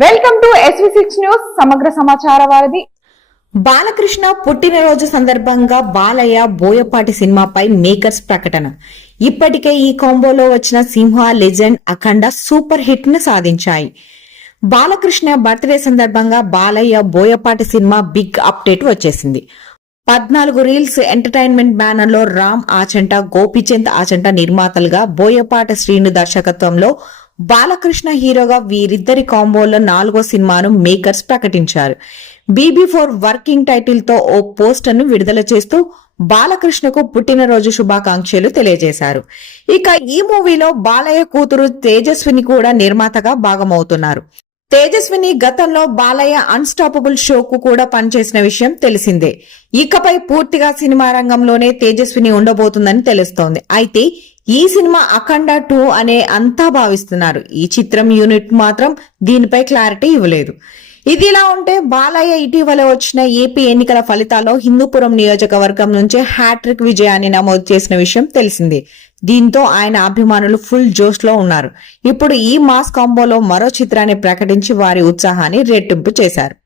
Welcome to SV6 news సమగ్ర సమాచార వారధి. బాలకృష్ణ పుట్టినరోజు సందర్భంగా బాలయ్య బోయపాటి సినిమాపై మేకర్స్ ప్రకటన. ఇప్పటికే ఈ కాంబోలో వచ్చిన Simha, Legend, Akhanda super hit ను సాధించాయి. బాలకృష్ణ బర్త్డే సందర్భంగా Balayya Boyapati cinema big update వచ్చేసింది. 14 రీల్స్ ఎంటర్టైన్మెంట్ బ్యానర్ లో రామ్ ఆచంట, గోపీచంద్ ఆచంట నిర్మాతలుగా, బోయపాటి శ్రీను దర్శకత్వంలో బాలకృష్ణ హీరోగా వీరిద్దరి కాంబోలో 4వ సినిమాను మేకర్స్ ప్రకటించారు. BB4 వర్కింగ్ టైటిల్ తో ఓ పోస్టర్ ను విడుదల చేస్తూ బాలకృష్ణకు పుట్టినరోజు శుభాకాంక్షలు తెలియజేశారు. ఇక ఈ మూవీలో బాలయ్య కూతురు తేజస్విని కూడా నిర్మాతగా భాగమవుతున్నారు. తేజస్విని గతంలో బాలయ్య అన్స్టాపబుల్ షోకు కూడా పనిచేసిన విషయం తెలిసిందే. ఇకపై పూర్తిగా సినిమా రంగంలోనే తేజస్విని ఉండబోతుందని తెలుస్తోంది. అయితే ఈ సినిమా అఖండ 2 అనే అంతా భావిస్తున్నారు. ఈ చిత్రం యూనిట్ మాత్రం దీనిపై క్లారిటీ ఇవ్వలేదు. ఇదిలా ఉంటే బాలయ్య ఇటీవల వచ్చిన ఏపీ ఎన్నికల ఫలితాల్లో హిందూపురం నియోజకవర్గం నుంచి హ్యాట్రిక్ విజయాన్ని నమోదు చేసిన విషయం తెలిసిందే. దీంతో ఆయన అభిమానులు ఫుల్ జోష్ లో ఉన్నారు. ఇప్పుడు ఈ మాస్ కాంబోలో మరో చిత్రాన్ని ప్రకటించి వారి ఉత్సాహాన్ని రెట్టింపు చేశారు.